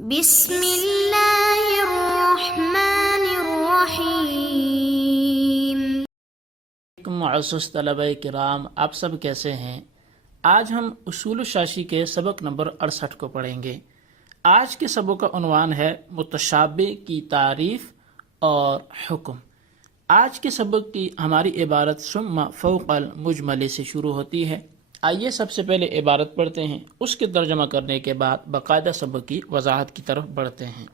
بسم اللہ الرحمن الرحیم۔ معزز طلبہ کرام، آپ سب کیسے ہیں؟ آج ہم اصول شاشی کے سبق نمبر 68 کو پڑھیں گے۔ آج کے سبق کا عنوان ہے متشابہ کی تعریف اور حکم۔ آج کے سبق کی ہماری عبارت ثم فوق المجمل سے شروع ہوتی ہے۔ آئیے سب سے پہلے عبارت پڑھتے ہیں، اس کے ترجمہ کرنے کے بعد باقاعدہ سبق کی وضاحت کی طرف بڑھتے ہیں۔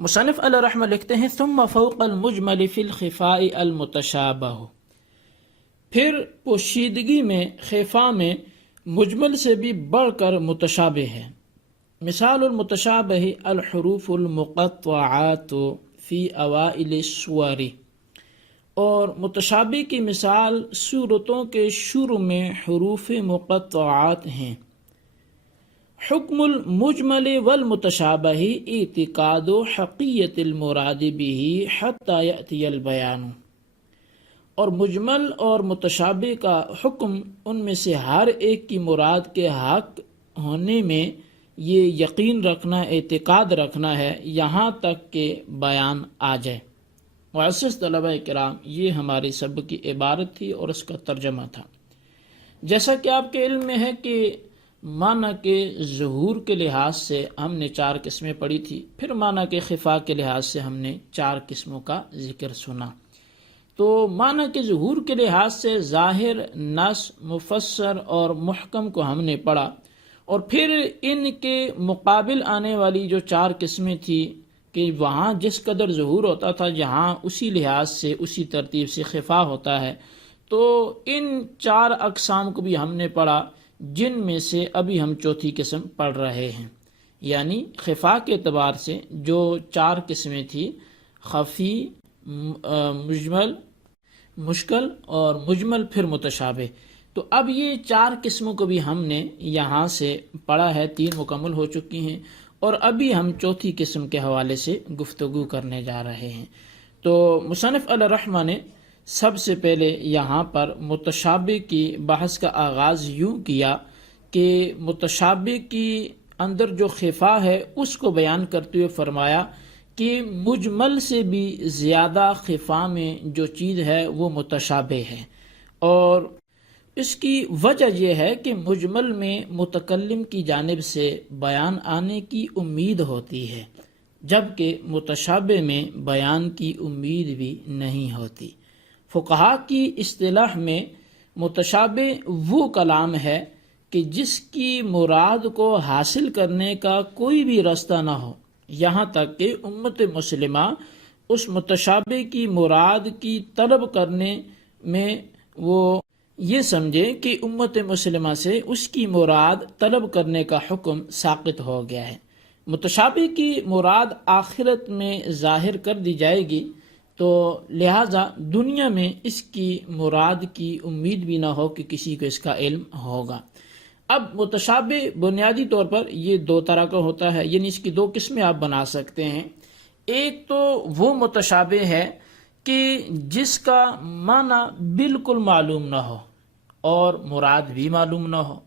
مصنف علیہ رحمہ لکھتے ہیں ثم فوق المجمل فی الخفاء المتشابہ، پھر پوشیدگی میں خفا میں مجمل سے بھی بڑھ کر متشابہ ہے۔ مثال المتشابہ الحروف المقطعات فی اوائل السور، اور متشابہ کی مثال صورتوں کے شروع میں حروف مقطعات ہیں۔ حکم المجمل والمتشابہ اعتقاد حقیت المراد به حتی یأتی البیان، اور مجمل اور متشابہ کا حکم ان میں سے ہر ایک کی مراد کے حق ہونے میں یہ یقین رکھنا، اعتقاد رکھنا ہے یہاں تک کہ بیان آ جائے۔ معزز طلبہ کرام، یہ ہماری سبق کی عبارت تھی اور اس کا ترجمہ تھا۔ جیسا کہ آپ کے علم میں ہے کہ معنی کے ظہور کے لحاظ سے ہم نے 4 قسمیں پڑھی تھی، پھر معنی کے خفا کے لحاظ سے ہم نے 4 قسموں کا ذکر سنا۔ تو معنی کے ظہور کے لحاظ سے ظاہر، نص، مفسر اور محکم کو ہم نے پڑھا، اور پھر ان کے مقابل آنے والی جو 4 قسمیں تھی کہ وہاں جس قدر ظہور ہوتا تھا جہاں اسی لحاظ سے اسی ترتیب سے خفا ہوتا ہے، تو ان 4 اقسام کو بھی ہم نے پڑھا، جن میں سے ابھی ہم چوتھی قسم پڑھ رہے ہیں۔ یعنی خفا کے اعتبار سے جو 4 قسمیں تھی، خفی، مجمل، مشکل اور مجمل پھر متشابہ، تو اب یہ 4 قسموں کو بھی ہم نے یہاں سے پڑھا ہے، 3 مکمل ہو چکی ہیں، اور ابھی ہم چوتھی قسم کے حوالے سے گفتگو کرنے جا رہے ہیں۔ تو مصنف علیہ رحمہ نے سب سے پہلے یہاں پر متشابہ کی بحث کا آغاز یوں کیا کہ متشابہ کی اندر جو خفا ہے اس کو بیان کرتے ہوئے فرمایا کہ مجمل سے بھی زیادہ خفا میں جو چیز ہے وہ متشابہ ہے، اور اس کی وجہ یہ ہے کہ مجمل میں متکلم کی جانب سے بیان آنے کی امید ہوتی ہے، جبکہ متشابہ میں بیان کی امید بھی نہیں ہوتی۔ فقہا کی اصطلاح میں متشابہ وہ کلام ہے کہ جس کی مراد کو حاصل کرنے کا کوئی بھی راستہ نہ ہو، یہاں تک کہ امت مسلمہ اس متشابہ کی مراد کی طلب کرنے میں وہ یہ سمجھے کہ امت مسلمہ سے اس کی مراد طلب کرنے کا حکم ساقط ہو گیا ہے۔ متشابہ کی مراد آخرت میں ظاہر کر دی جائے گی، تو لہٰذا دنیا میں اس کی مراد کی امید بھی نہ ہو کہ کسی کو اس کا علم ہوگا۔ اب متشابہ بنیادی طور پر یہ 2 طرح کا ہوتا ہے، یعنی اس کی 2 قسمیں آپ بنا سکتے ہیں۔ ایک تو وہ متشابہ ہے کہ جس کا معنی بالکل معلوم نہ ہو اور مراد بھی معلوم نہ ہو،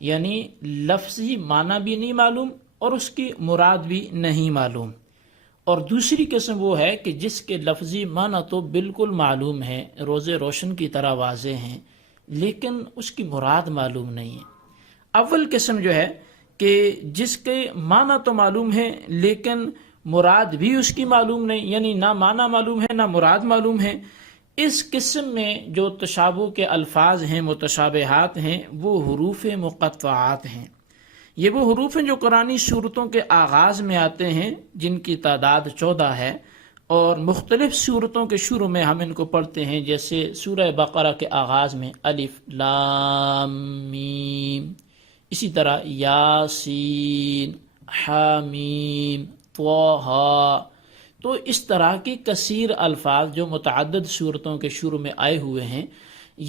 یعنی لفظی معنی بھی نہیں معلوم اور اس کی مراد بھی نہیں معلوم۔ اور دوسری قسم وہ ہے کہ جس کے لفظی معنی تو بالکل معلوم ہے، روز روشن کی طرح واضح ہیں، لیکن اس کی مراد معلوم نہیں ہے۔ اول قسم جو ہے کہ جس کے معنی تو معلوم ہے لیکن مراد بھی اس کی معلوم نہیں، یعنی نہ معنی معلوم ہے نہ مراد معلوم ہے، اس قسم میں جو تشابہ کے الفاظ ہیں، متشابہات ہیں، وہ حروف مقطعات ہیں۔ یہ وہ حروف ہیں جو قرآنی صورتوں کے آغاز میں آتے ہیں، جن کی تعداد 14 ہے، اور مختلف صورتوں کے شروع میں ہم ان کو پڑھتے ہیں، جیسے سورہ بقرہ کے آغاز میں الف لام میم، اسی طرح یاسین، حامیم، طٰہٰ۔ تو اس طرح کے کثیر الفاظ جو متعدد صورتوں کے شروع میں آئے ہوئے ہیں،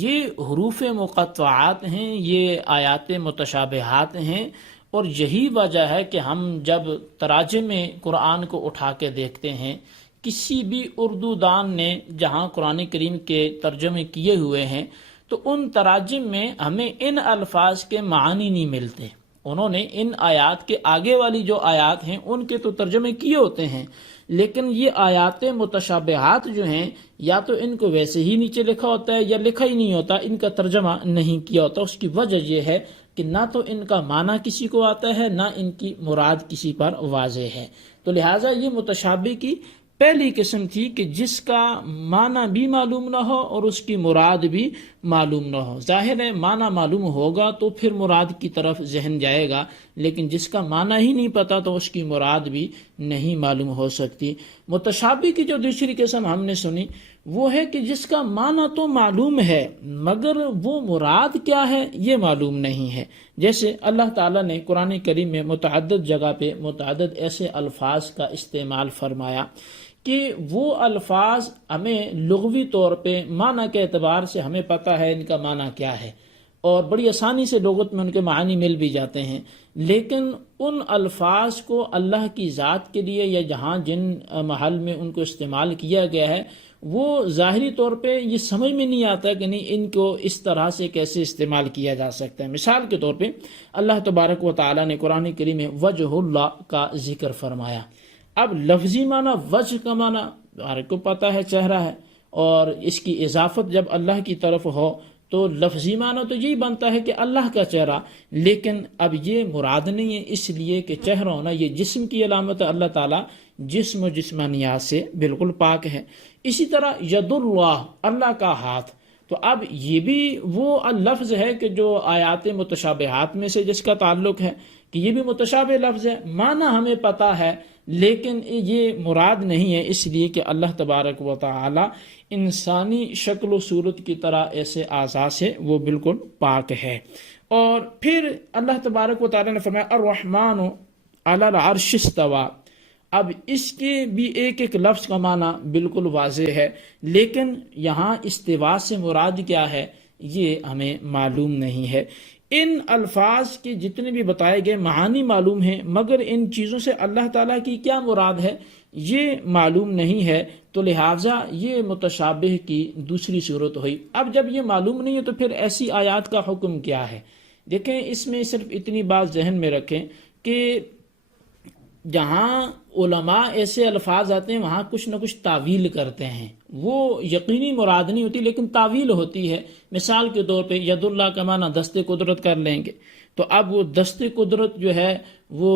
یہ حروف مقطعات ہیں، یہ آیات متشابہات ہیں، اور یہی وجہ ہے کہ ہم جب تراجم قرآن کو اٹھا کے دیکھتے ہیں، کسی بھی اردو دان نے جہاں قرآن کریم کے ترجمے کیے ہوئے ہیں، تو ان تراجم میں ہمیں ان الفاظ کے معنی نہیں ملتے، انہوں نے ان آیات کے آگے والی جو آیات ہیں ان کے تو ترجمے کیے ہوتے ہیں، لیکن یہ آیات متشابہات جو ہیں یا تو ان کو ویسے ہی نیچے لکھا ہوتا ہے یا لکھا ہی نہیں ہوتا، ان کا ترجمہ نہیں کیا ہوتا۔ اس کی وجہ یہ ہے کہ نہ تو ان کا معنی کسی کو آتا ہے، نہ ان کی مراد کسی پر واضح ہے۔ تو لہٰذا یہ متشابہ کی پہلی قسم تھی کہ جس کا معنی بھی معلوم نہ ہو اور اس کی مراد بھی معلوم نہ ہو۔ ظاہر ہے معنی معلوم ہوگا تو پھر مراد کی طرف ذہن جائے گا، لیکن جس کا معنی ہی نہیں پتا تو اس کی مراد بھی نہیں معلوم ہو سکتی۔ متشابہ کی جو دوسری قسم ہم نے سنی وہ ہے کہ جس کا معنی تو معلوم ہے مگر وہ مراد کیا ہے یہ معلوم نہیں ہے۔ جیسے اللہ تعالیٰ نے قرآن کریم میں متعدد جگہ پہ متعدد ایسے الفاظ کا استعمال فرمایا کہ وہ الفاظ ہمیں لغوی طور پہ معنی کے اعتبار سے ہمیں پتہ ہے ان کا معنی کیا ہے، اور بڑی آسانی سے لغت میں ان کے معنی مل بھی جاتے ہیں، لیکن ان الفاظ کو اللہ کی ذات کے لیے یا جہاں جن محل میں ان کو استعمال کیا گیا ہے وہ ظاہری طور پہ یہ سمجھ میں نہیں آتا کہ نہیں ان کو اس طرح سے کیسے استعمال کیا جا سکتا ہے۔ مثال کے طور پہ اللہ تبارک و تعالیٰ نے قرآن کریم میں وجہ اللہ کا ذکر فرمایا۔ اب لفظی معنی وجہ کا معنی ہر کو پتہ ہے چہرہ ہے، اور اس کی اضافت جب اللہ کی طرف ہو تو لفظی معنی تو یہی بنتا ہے کہ اللہ کا چہرہ، لیکن اب یہ مراد نہیں ہے، اس لیے کہ چہرہ ہونا یہ جسم کی علامت ہے، اللہ تعالیٰ جسم و جسمانیات سے بالکل پاک ہے۔ اسی طرح ید اللہ، اللہ کا ہاتھ، تو اب یہ بھی وہ لفظ ہے کہ جو آیات متشابہات میں سے جس کا تعلق ہے کہ یہ بھی متشابہ لفظ ہے، معنی ہمیں پتہ ہے لیکن یہ مراد نہیں ہے، اس لیے کہ اللہ تبارک و تعالی انسانی شکل و صورت کی طرح ایسے اعضاء سے وہ بالکل پاک ہے۔ اور پھر اللہ تبارک و تعالی نے فرمایا الرحمن علی العرش استوى۔ اب اس کے بھی ایک ایک لفظ کا معنی بالکل واضح ہے، لیکن یہاں استوا سے مراد کیا ہے یہ ہمیں معلوم نہیں ہے۔ ان الفاظ کے جتنے بھی بتائے گئے معانی معلوم ہیں، مگر ان چیزوں سے اللہ تعالیٰ کی کیا مراد ہے یہ معلوم نہیں ہے، تو لہٰذا یہ متشابہ کی دوسری صورت ہوئی۔ اب جب یہ معلوم نہیں ہے تو پھر ایسی آیات کا حکم کیا ہے؟ دیکھیں اس میں صرف اتنی بات ذہن میں رکھیں کہ جہاں علماء ایسے الفاظ آتے ہیں وہاں کچھ نہ کچھ تعویل کرتے ہیں، وہ یقینی مراد نہیں ہوتی لیکن تعویل ہوتی ہے۔ مثال کے طور پہ ید اللہ کا معنی دست قدرت کر لیں گے، تو اب وہ دست قدرت جو ہے وہ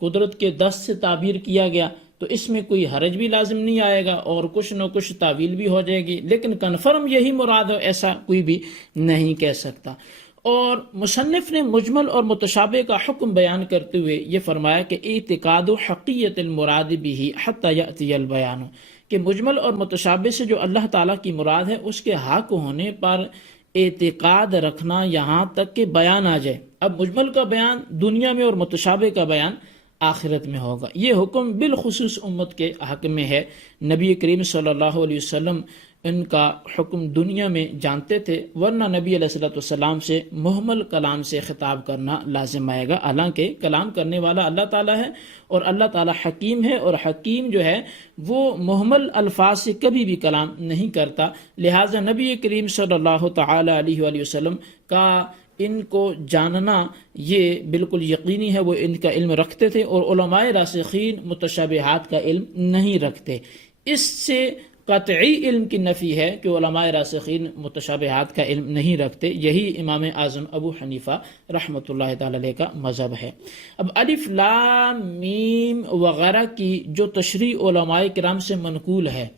قدرت کے دست سے تعبیر کیا گیا تو اس میں کوئی حرج بھی لازم نہیں آئے گا اور کچھ نہ کچھ تعویل بھی ہو جائے گی، لیکن کنفرم یہی مراد ہو ایسا کوئی بھی نہیں کہہ سکتا۔ اور مصنف نے مجمل اور متشابہ کا حکم بیان کرتے ہوئے یہ فرمایا کہ اعتقاد و حقیت المراد بھی حتی یأتی البیان، کہ مجمل اور متشابہ سے جو اللہ تعالیٰ کی مراد ہے اس کے حق ہونے پر اعتقاد رکھنا یہاں تک کہ بیان آ جائے۔ اب مجمل کا بیان دنیا میں اور متشابہ کا بیان آخرت میں ہوگا۔ یہ حکم بالخصوص امت کے حق میں ہے۔ نبی کریم صلی اللہ علیہ وسلم ان کا حکم دنیا میں جانتے تھے، ورنہ نبی علیہ السلام سے محمل کلام سے خطاب کرنا لازم آئے گا، حالانکہ کلام کرنے والا اللہ تعالیٰ ہے اور اللہ تعالیٰ حکیم ہے، اور حکیم جو ہے وہ محمل الفاظ سے کبھی بھی کلام نہیں کرتا۔ لہٰذا نبی کریم صلی اللہ تعالیٰ علیہ وآلہ وسلم کا ان کو جاننا یہ بالکل یقینی ہے، وہ ان کا علم رکھتے تھے، اور علماء راسخین متشابہات کا علم نہیں رکھتے۔ اس سے قطعی علم کی نفی ہے کہ علماء راسخین متشابہات کا علم نہیں رکھتے۔ یہی امام اعظم ابو حنیفہ رحمۃ اللہ تعالی علیہ کا مذہب ہے۔ اب الف لام میم وغیرہ کی جو تشریح علماء کرام سے منقول ہے،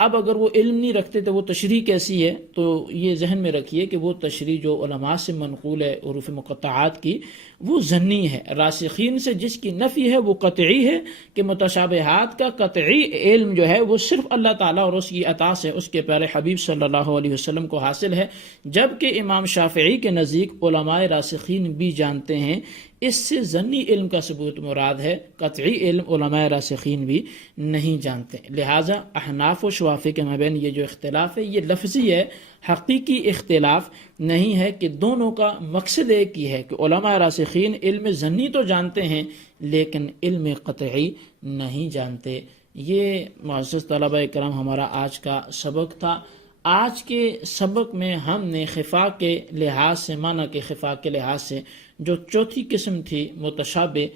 اب اگر وہ علم نہیں رکھتے تو وہ تشریح کیسی ہے؟ تو یہ ذہن میں رکھیے کہ وہ تشریح جو علماء سے منقول ہے حروف مقطعات کی وہ ظنی ہے، راسخین سے جس کی نفی ہے وہ قطعی ہے، کہ متشابہات کا قطعی علم جو ہے وہ صرف اللہ تعالیٰ اور اس کی عطا سے اس کے پیارے حبیب صلی اللہ علیہ وسلم کو حاصل ہے، جبکہ امام شافعی کے نزدیک علماء راسخین بھی جانتے ہیں۔ اس سے ظنی علم کا ثبوت مراد ہے، قطعی علم علماء راسخین بھی نہیں جانتے۔ لہٰذا احناف و شوافی کے مابین یہ جو اختلاف ہے یہ لفظی ہے، حقیقی اختلاف نہیں ہے، کہ دونوں کا مقصد ایک ہی ہے کہ علماء راسخین علم ظنی تو جانتے ہیں لیکن علم قطعی نہیں جانتے۔ یہ معزز طلبہ کرام ہمارا آج کا سبق تھا۔ آج کے سبق میں ہم نے خفا کے لحاظ سے معنی کے خفا کے لحاظ سے جو چوتھی قسم تھی متشابہ،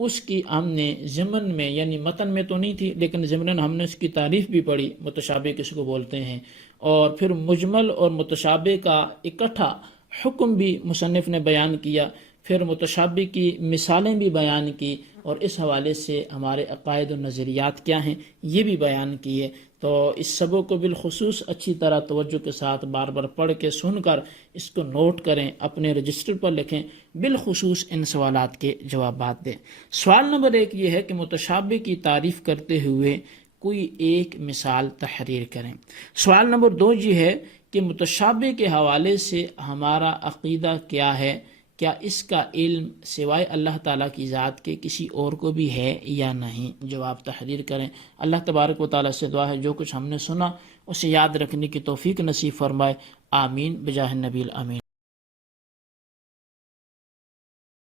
اس کی ہم نے ضمن میں یعنی متن میں تو نہیں تھی لیکن ضمن ہم نے اس کی تعریف بھی پڑھی، متشابہ کس کو بولتے ہیں، اور پھر مجمل اور متشابہ کا اکٹھا حکم بھی مصنف نے بیان کیا، پھر متشابہ کی مثالیں بھی بیان کی، اور اس حوالے سے ہمارے عقائد و نظریات کیا ہیں یہ بھی بیان کیے۔ تو اس سبق کو بالخصوص اچھی طرح توجہ کے ساتھ بار بار پڑھ کے سن کر اس کو نوٹ کریں، اپنے رجسٹر پر لکھیں، بالخصوص ان سوالات کے جوابات دیں۔ سوال نمبر 1 یہ ہے کہ متشابہ کی تعریف کرتے ہوئے کوئی ایک مثال تحریر کریں۔ سوال نمبر 2 یہ ہے کہ متشابہ کے حوالے سے ہمارا عقیدہ کیا ہے، کیا اس کا علم سوائے اللہ تعالیٰ کی ذات کے کسی اور کو بھی ہے یا نہیں؟ جواب تحریر کریں۔ اللہ تبارک و تعالیٰ سے دعا ہے جو کچھ ہم نے سنا اسے یاد رکھنے کی توفیق نصیب فرمائے، آمین بجاہ النبی الامین۔